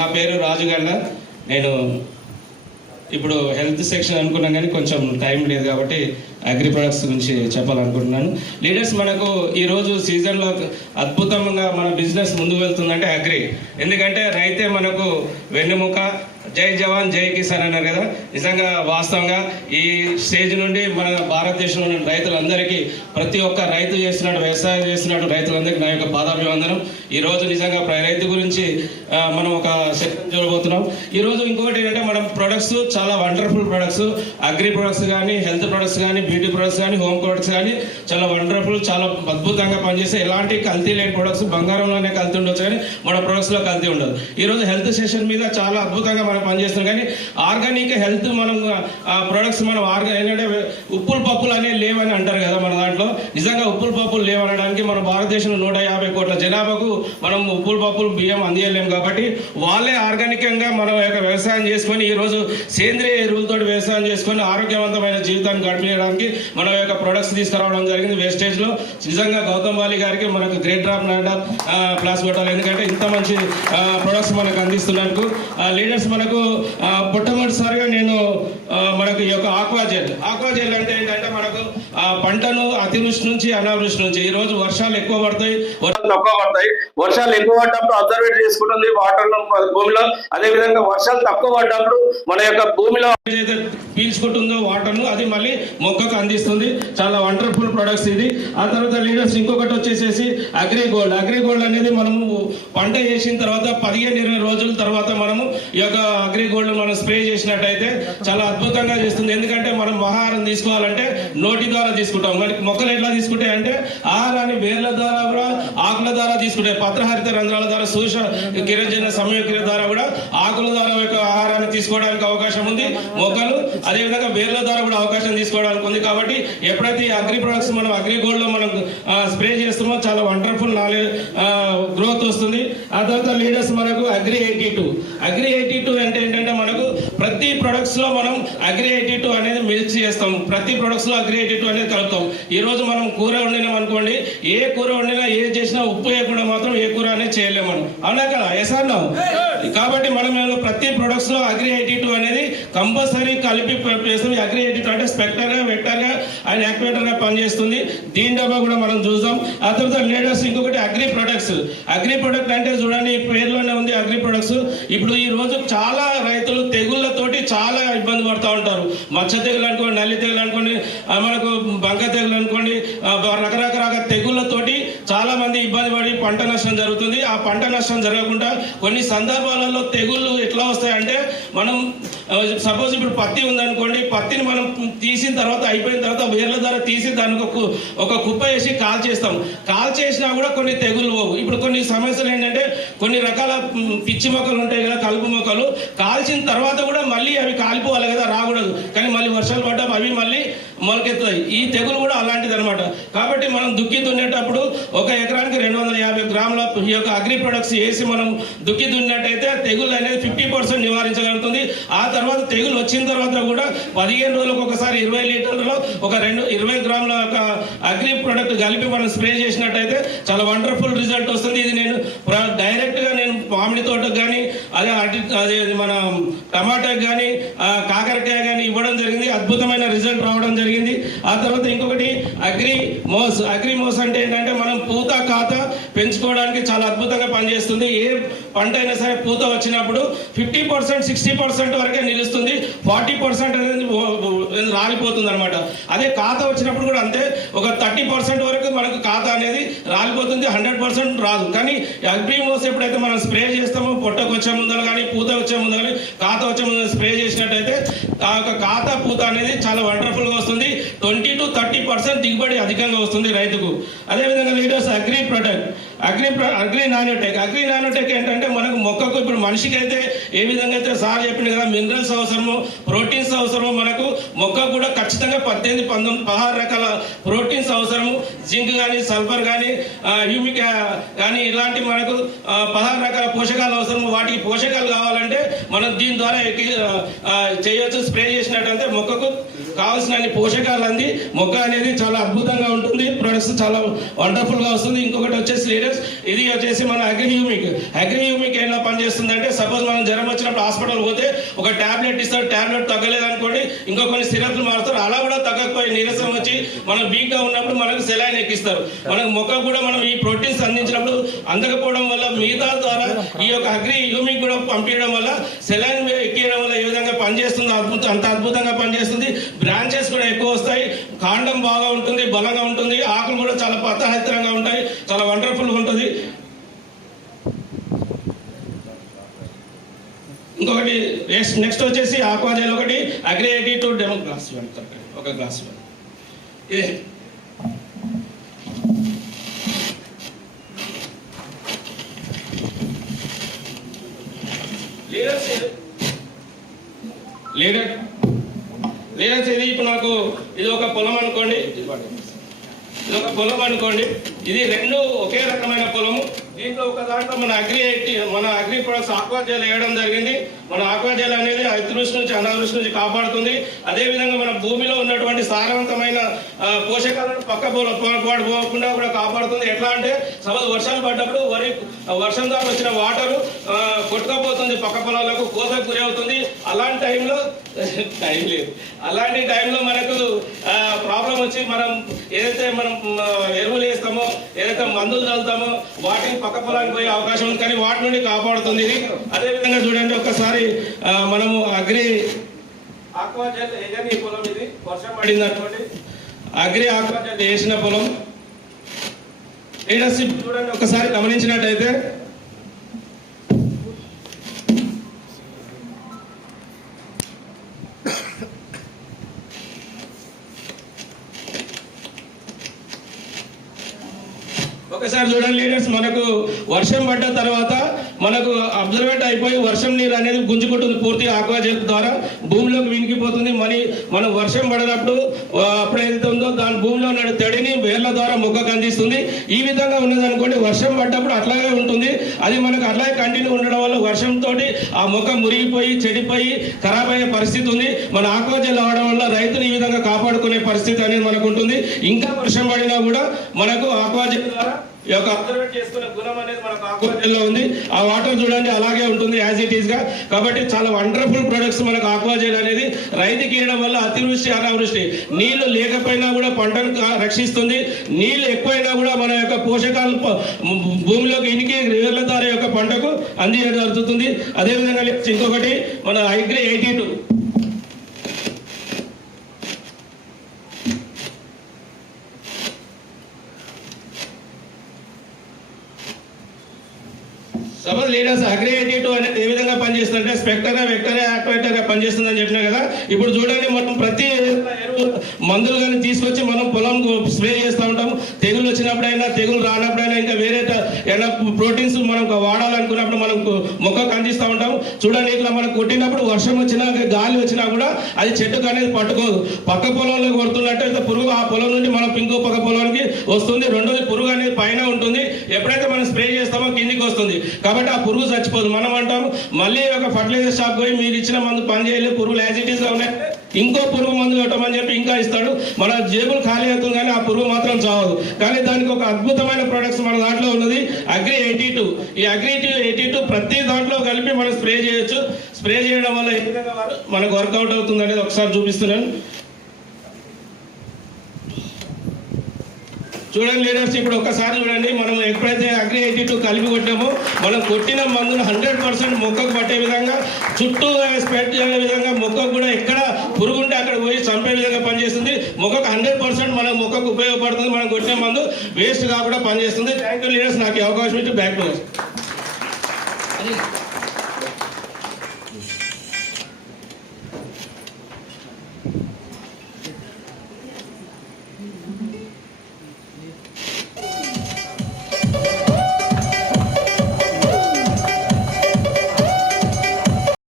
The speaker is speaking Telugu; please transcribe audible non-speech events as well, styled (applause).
నా పేరు రాజు గండ. నేను ఇప్పుడు హెల్త్ సెక్షన్ అనుకున్నా కానీ కొంచెం టైం లేదు కాబట్టి అగ్రి ప్రొడక్ట్స్ గురించి చెప్పాలనుకుంటున్నాను. లీడర్స్ మనకు ఈరోజు సీజన్లో అద్భుతంగా మన బిజినెస్ ముందుకు వెళ్తుందంటే అగ్రి. ఎందుకంటే రైతే మనకు వెన్నెముక జై జవాన్ జై కిసాన్ అన్నారు కదా. నిజంగా వాస్తవంగా ఈ స్టేజ్ నుండి మన భారతదేశంలో రైతులందరికీ ప్రతి ఒక్క రైతు చేస్తున్నాడు వ్యవసాయం చేస్తున్నాడు రైతులందరికీ నా యొక్క పాదాభివందనం. ఈరోజు నిజంగా రైతు గురించి మనం ఒక సెక్షన్ చూడబోతున్నాం. ఈరోజు ఇంకొకటి ఏంటంటే మనం ప్రొడక్ట్స్ చాలా వండర్ఫుల్ ప్రొడక్ట్స్ అగ్రి ప్రొడక్ట్స్ కానీ హెల్త్ ప్రొడక్ట్స్ కానీ బ్యూటీ ప్రొడక్ట్స్ కానీ హోమ్ ప్రొడక్ట్స్ కానీ చాలా వండర్ఫుల్ చాలా అద్భుతంగా పనిచేస్తే ఎలాంటి కల్తీ లేని ప్రొడక్ట్స్ బంగారంలోనే కల్తీ ఉండొచ్చు కానీ మన ప్రొడక్ట్స్లో కల్తీ ఉండదు. ఈరోజు హెల్త్ సెషన్ మీద చాలా అద్భుతంగా మనం పనిచేస్తున్నాం కానీ ఆర్గానిక్ హెల్త్ మనం ఆ ప్రొడక్ట్స్ మనం ఆర్గా ఏంటంటే ఉప్పులు పప్పులు అనేవి లేవని అంటారు కదా మన దాంట్లో. నిజంగా ఉప్పులు పప్పులు లేవనడానికి మన భారతదేశంలో నూట యాభై కోట్ల జనాభాకు మనం ఉప్పులు పప్పులు బియ్యం అందియలేము కాబట్టి వాళ్ళే ఆర్గానికంగా మనం యొక్క వ్యవసాయం చేసుకొని ఈరోజు సేంద్రియ ఎరువులతో వ్యవసాయం చేసుకొని ఆరోగ్యవంతమైన జీవితాన్ని గడిపేయడానికి మన యొక్క ప్రొడక్ట్స్ తీసుకురావడం జరిగింది. వేస్టేజ్లో నిజంగా గౌతమ్ బాలి గారికి మనకు గ్రేట్ డ్రాప్ నాడా ప్లాస్ కొట్టాలి ఎందుకంటే ఇంత మంచి ప్రొడక్ట్స్ మనకు అందిస్తున్నందుకు లీడర్స్ మనకు మొట్టమొదటిసారిగా నేను మనకు ఈ యొక్క ఆక్వాజెల్ ఆక్వాజెల్ అంటే ఏంటంటే మనకు ఆ పంటను అతివృష్టి నుంచి అనావృష్టి నుంచి. ఈ రోజు వర్షాలు ఎక్కువ పడతాయి. వర్షాలు తక్కువ పడతాయి. వర్షాలు ఎక్కువ పడ్డప్పుడు అబ్జర్వేట్ చేసుకుంటుంది వాటర్ భూమిలో. అదే విధంగా వర్షాలు తక్కువ పడ్డప్పుడు మన యొక్క భూమిలో ఏదైతే పీల్చుకుంటుందో వాటర్ను అది మళ్ళీ మొక్కకు అందిస్తుంది. చాలా వండర్ఫుల్ ప్రొడక్ట్స్ ఇది. ఆ తర్వాత లీడర్స్ ఇంకొకటి వచ్చేసేసి అగ్రి గోల్డ్ అగ్రి గోల్డ్ అనేది మనము పంట చేసిన తర్వాత పదిహేను ఇరవై రోజుల తర్వాత మనము ఈ యొక్క అగ్రి గోల్డ్ మనం స్ప్రే చేసినట్టయితే చాలా అద్భుతంగా చేస్తుంది. ఎందుకంటే మనం ఆహారం తీసుకోవాలంటే నోటి ద్వారా తీసుకుంటాం మొక్కలు ఎట్లా తీసుకుంటాయి అంటే ఆహారాన్ని వేర్ల ద్వారా కూడా ఆకుల ద్వారా తీసుకుంటాయి పత్రహరిత రంధ్రాల ద్వారా సూష కిరజన సమయక్రియ ద్వారా కూడా ఆకుల ద్వారా యొక్క ఆహారాన్ని తీసుకోవడానికి అవకాశం ఉంది. మొక్కలు అదేవిధంగా వేర్ల ద్వారా కూడా అవకాశం తీసుకోవడానికి ఉంది కాబట్టి ఎప్పుడైతే ఈ అగ్రి ప్రొడక్ట్స్ మనం అగ్రి గోల్డ్లో మనం స్ప్రే చేస్తామో చాలా వండర్ఫుల్ నాలెడ్జ్ గ్రోత్ వస్తుంది. ఆ తర్వాత లీడర్స్ మనకు agri eighty two. Agri eighty two అంటే ఏంటంటే మనకు ప్రతి ప్రొడక్ట్స్లో మనం అగ్రి ఎయిటీ టూ అనేది మిక్స్ చేస్తాం. ప్రతి ప్రొడక్ట్స్లో అగ్రి ఎయిటీ టూ అనేది కలుపుతాం ఈ రోజు మనం కూర వండినాం అనుకోండి ఏ కూర వండినా ఏ చేసినా ఉప్పు వేయకుండా మాత్రం ఏ కూర అనేది చేయలేము మనం. అవునా కదా? ఎస్ అన్నా కాబట్టి మనం ఏదో ప్రతి ప్రొడక్ట్స్లో అగ్రి ఎయిటీ టూ అనేది కంపల్సరీ కలిపి చేస్తుంది అగ్రి ఎయిటీ టూ అంటే స్పెక్టర్గా వెక్టర్గా అండ్ యాక్టివేటర్గా పనిచేస్తుంది. దీని డబ్బా కూడా మనం చూద్దాం. ఆ తర్వాత లేటెస్ట్ ఇంకొకటి అగ్రి ప్రొడక్ట్స్ అగ్రి ప్రొడక్ట్ అంటే చూడండి పేర్లోనే పేరులోనే ఉంది అగ్రి ప్రొడక్ట్స్ ఇప్పుడు ఈ రోజు చాలా రైతులు తెగుళ్ళతోటి చాలా ఇబ్బంది పడుతూ ఉంటారు. మచ్చ తెగులు అనుకోండి నల్లి తెగులు అనుకోండి మనకు బంక తెగులు అనుకోండి రకరకాల తెగుళ్ళతోటి చాలా మంది ఇబ్బంది పడి పంట నష్టం జరుగుతుంది. ఆ పంట నష్టం జరగకుండా కొన్ని సందర్భాలలో తెగుళ్ళు ఎట్లా వస్తాయంటే మనం సపోజ్ ఇప్పుడు పత్తి ఉందనుకోండి పత్తిని మనం తీసిన తర్వాత అయిపోయిన తర్వాత వేర్ల ద్వారా తీసి దానికి ఒక ఒక కుప్ప వేసి కాల్ చేస్తాం కాల్ చేసినా కూడా కొన్ని తెగుళ్ళు పోవు. ఇప్పుడు కొన్ని సమస్యలు ఏంటంటే కొన్ని రకాల పిచ్చి మొక్కలు ఉంటాయి కదా కలుపు మొక్కలు. కాల్చిన తర్వాత కూడా మళ్ళీ అవి కాలిపో కదా రాకూడదు కానీ మళ్ళీ వర్షాలు పడ్డా అవి మళ్ళీ మొలకెత్తాయి ఈ తెగులు కూడా అలాంటిది అనమాట కాబట్టి మనం దుక్కి దున్నేటప్పుడు ఒక ఎకరానికి రెండు వందల యాభై గ్రాముల ఈ యొక్క అగ్రి ప్రొడక్ట్స్ వేసి మనం దుక్కి దున్నట్టయితే తెగులు అనేది ఫిఫ్టీ పర్సెంట్ నివారించగలుగుతుంది. ఆ తర్వాత తెగులు వచ్చిన తర్వాత కూడా పదిహేను రోజులకు ఒకసారి ఇరవై లీటర్లలో ఒక రెండు ఇరవై గ్రాముల ఒక అగ్రి ప్రొడక్ట్ కలిపి మనం స్ప్రే చేసినట్టయితే చాలా వండర్ఫుల్ రిజల్ట్ వస్తుంది. ఇది నేను డైరెక్ట్గా నేను మామిడి తోటకు కానీ అదే అటు అదే మన టమాటాకి కానీ కాకరకాయ కానీ ఇవ్వడం జరిగింది. అద్భుతమైన రిజల్ట్ రావడం జరిగింది. ఆ తర్వాత ఇంకొకటి అగ్రి మోస్ అగ్రి మోస్ అంటే ఏంటంటే మనం పూత ఖాతా పెంచుకోవడానికి చాలా అద్భుతంగా పనిచేస్తుంది. ఏ పంట అయినా సరే పూత వచ్చినప్పుడు ఫిఫ్టీ పర్సెంట్ సిక్స్టీ పర్సెంట్ వరకే నిలుస్తుంది. ఫార్టీ పర్సెంట్ అనేది రాలిపోతుంది అనమాట అదే ఖాతా వచ్చినప్పుడు కూడా అంతే. ఒక థర్టీ పర్సెంట్ వరకు మనకు ఖాతా అనేది రాలిపోతుంది. హండ్రెడ్ పర్సెంట్ రాదు. కానీ అగ్రి మోస్ ఎప్పుడైతే మనం స్ప్రే చేస్తామో వచ్చే ముందర కానీ పూత వచ్చే ముందు కానీ ఖాత వచ్చే ముందు స్ప్రే చేసినట్టయితే ఆ యొక్క ఖాత పూత అనేది చాలా వండర్ఫుల్గా వస్తుంది. ట్వంటీ టు థర్టీ పర్సెంట్ దిగుబడి అధికంగా వస్తుంది రైతుకు. అదేవిధంగా లీడర్స్ అగ్రి ప్రొడక్ట్ అగ్ని అగ్ని నానోటెక్. అగ్ని నానోటెక్ ఏంటంటే మనకు మొక్కకు ఇప్పుడు మనిషికి అయితే ఏ విధంగా అయితే సార్ చెప్పింది కదా మినరల్స్ అవసరము ప్రోటీన్స్ అవసరము మనకు మొక్కకు కూడా ఖచ్చితంగా పద్దెనిమిది పంతొమ్మిది పదహారు రకాల ప్రోటీన్స్ అవసరము. జింక్ కానీ సల్ఫర్ కానీ హ్యూమిక్ కానీ ఇలాంటి మనకు పదహారు రకాల పోషకాలు అవసరం వాటికి పోషకాలు కావాలంటే మనం దీని ద్వారా ఎక్కి చేయొచ్చు స్ప్రే చేసినట్టయితే మొక్కకు కావాల్సిన పోషకాలు అంది. మొక్క అనేది చాలా అద్భుతంగా ఉంటుంది. ప్రొడక్ట్స్ చాలా వండర్ఫుల్గా వస్తుంది. ఇంకొకటి వచ్చేసి లీడర్స్ ఇది వచ్చేసి మన అగ్రిహ్యూమిక్ అగ్రిహ్యూమిక్ ఎలా పనిచేస్తుంది అంటే సపోజ్ మనం జ్వరం వచ్చినప్పుడు హాస్పిటల్ పోతే ఒక టాబ్లెట్ ఇస్తారు. టాబ్లెట్ తగ్గలేదు అనుకోండి ఇంకో కొన్ని సిరప్లు మారుతారు అలా కూడా తగ్గకపోయి నీరసం వచ్చి మనం వీక్గా ఉన్నప్పుడు మనకు సెలైన్ ఎక్కిస్తారు. మనకు మొక్క కూడా మనం ఈ ప్రోటీన్స్ అందించినప్పుడు అందకపోవడం వల్ల మిగతా ద్వారా ఈ యొక్క అగ్రి హ్యూమిక్ కూడా పంపించడం వల్ల సెలైన్ ఎక్కియడం వల్ల ఏ విధంగా పనిచేస్తుందో అద్భుతం అంత అద్భుతంగా పనిచేస్తుంది. బ్రాంచెస్ కూడా ఎక్కువ వస్తాయి. కాండం బాగా ఉంటుంది బలంగా ఉంటుంది. ఆకులు కూడా చాలా పతహత్తరంగా ఉంటాయి. చాలా వండర్ఫుల్గా ఉంటుంది. ఇంకొకటి నెక్స్ట్ నెక్స్ట్ వచ్చేసి ఆక్వాజైల్ ఒకటి agri eighty two demo glass ఇవ్వండి ఒక గ్లాస్ ఇది లీడర్స్ లీడర్ లీడర్స్ ఇది ఇప్పుడు నాకు ఇది ఒక పొలం అనుకోండి ఇది ఒక పొలం అనుకోండి ఇది రెండు ఒకే రకమైన పొలము దీంట్లో ఒక దాంట్లో మన అగ్రి మన అగ్రి ప్రొడక్ట్స్ ఆక్వాజల్ వేయడం జరిగింది మన ఆక్వాజల్ అనేది అతివృష్టి నుంచి అనావృష్టి నుంచి కాపాడుతుంది. అదే విధంగా మన భూమిలో ఉన్నటువంటి సారవంతమైన పోషకాలను పక్క పో- పోకుండా కూడా కాపాడుతుంది. ఎట్లా అంటే సపోజ్ వర్షాలు పడ్డప్పుడు వరి వర్షం ద్వారా వచ్చిన వాటర్ కొట్టుకపోతుంది పక్క పొలాలకు కోతకు గురి అవుతుంది. అలాంటి టైంలో (laughs) టైం లేదు. అలాంటి టైంలో మనకు ప్రాబ్లం వచ్చి మనం ఏదైతే మనం ఎరువులు వేస్తామో ఏదైతే మందులు చల్లుతామో వాటిని పక్క పొలానికి పోయే అవకాశం ఉంది. కానీ వాటి నుండి కాపాడుతుంది ఇది. అదే విధంగా చూడండి ఒక్కసారి ఆ, మనము అగ్రి ఆక్వాజల్ పొలం ఇది? వర్షం అగ్రి ఆక్వాజల్ వేసిన పొలం. లీడర్షిప్ చూడండి ఒకసారి గమనించినట్టయితే. ఒకసారి చూడండి లీడర్స్ మనకు వర్షం పడ్డ తర్వాత మనకు అబ్జర్వేట్ అయిపోయి వర్షం నీరు అనేది గుంజుకుంటుంది పూర్తి ఆక్వాజల్ ద్వారా. భూమిలోకి వినికిపోతుంది. మరి మనం వర్షం పడినప్పుడు అప్పుడు ఏదైతే ఉందో దాని భూమిలో ఉన్న తడిని వేర్ల ద్వారా మొక్కకు అందిస్తుంది. ఈ విధంగా ఉన్నది అనుకోండి వర్షం పడ్డప్పుడు అట్లాగే ఉంటుంది. అది మనకు అట్లాగే కంటిన్యూ ఉండడం వల్ల వర్షంతో ఆ మొక్క మురిగిపోయి చెడిపోయి ఖరాబ్ అయ్యే పరిస్థితి ఉంది. మన ఆక్వాజల్ అవడం వల్ల రైతులు ఈ విధంగా కాపాడుకునే పరిస్థితి అనేది మనకు ఉంటుంది. ఇంకా వర్షం పడినా కూడా మనకు ఆక్వాజల్ ద్వారా ఈ యొక్క అబ్జర్వేట్ చేసుకునే గుణం అనేది మనకు ఆక్వాజల్లో ఉంది. ఆ వాటర్ చూడండి అలాగే ఉంటుంది యాజ్ ఇట్గా. కాబట్టి చాలా వండర్ఫుల్ ప్రొడక్ట్స్ మనకు ఆక్వాజల్ అనేది రైతుకి ఇవ్వడం వల్ల అతివృష్టి అనావృష్టి. నీళ్ళు లేకపోయినా కూడా పంటను రక్షిస్తుంది. నీళ్ళు ఎక్కువైనా కూడా మన యొక్క పోషకాలు భూమిలోకి ఇనికి రివర్ల ద్వారా యొక్క పంటకు అందించడం జరుగుతుంది. అదేవిధంగా ఇంకొకటి మన agri eighty two suppose leaders aggregative అనేది ఏ విధంగా పనిచేస్తుందంటే స్పెక్టరా వెక్టరా గా పనిచేస్తుందని చెప్పినా కదా ఇప్పుడు చూడండి మనం ప్రతి ఎరువు మందులు కానీ తీసుకొచ్చి మనం పొలం స్ప్రే చేస్తూ ఉంటాం తెగులు వచ్చినప్పుడైనా తెగులు రానప్పుడైనా ఇంకా వేరే ఏదైనా ప్రోటీన్స్ మనం వాడాలనుకున్నప్పుడు మనం మొక్కకు అందిస్తూ ఉంటాం చూడండి ఇట్లా మనం కొట్టినప్పుడు వర్షం వచ్చినా గాలి వచ్చినా కూడా అది చెట్టుకు అనేది పట్టుకోదు. పక్క పొలంలో కొడుతున్నట్టు పురుగు ఆ పొలం నుండి మనం ఇంకో పక్క పొలానికి వస్తుంది రెండోది పురుగు అనేది పైన ఉంటుంది. ఎప్పుడైతే మనం స్ప్రే చేస్తామో కిందికి వస్తుంది. కాబట్టి ఆ పురుగు చచ్చిపోదు. మనం అంటాము మళ్ళీ ఒక ఫర్టిలైజర్ షాప్ పోయి మీరు ఇచ్చిన మందు పని చేయలేదు పురుగులు యాజ్ ఇట్ ఈస్ ఇంకో పురుగు మందు కొట్టమని చెప్పి ఇంకా ఇస్తాడు. మన జేబులు ఖాళీ అవుతుంది కానీ ఆ పురుగు మాత్రం చావదు. కానీ దానికి ఒక అద్భుతమైన ప్రొడక్ట్స్ మన దాంట్లో ఉన్నది అగ్రి ఎయిటీ టూ ఈ అగ్రి ఎయిటీ టూ ప్రతి దాంట్లో కలిపి మనం స్ప్రే చేయొచ్చు. స్ప్రే చేయడం వల్ల ఏ విధంగా మనకు వర్కౌట్ అవుతుంది అనేది ఒకసారి చూపిస్తున్నాను. చూడండి లీడర్స్ ఇప్పుడు ఒకసారి చూడండి మనం ఎప్పుడైతే అగ్రి ఎయిటీ టూ కలిపి కొట్టామో మనం కొట్టిన మందులు హండ్రెడ్ పర్సెంట్ మొక్కకు పట్టే విధంగా చుట్టూ స్ప్రెడ్ చేసే విధంగా మొక్కకు కూడా ఎక్కడ పురుగుంటే అక్కడ పోయి చంపే విధంగా పనిచేస్తుంది. మొక్కకు హండ్రెడ్ పర్సెంట్ మన మొక్కకు ఉపయోగపడుతుంది మనం కొట్టిన మందు. వేస్ట్ కాకుండా పనిచేస్తుంది. థ్యాంక్ యూ లీడర్స్ నాకు అవకాశం ఇచ్చి బ్యాక్ టు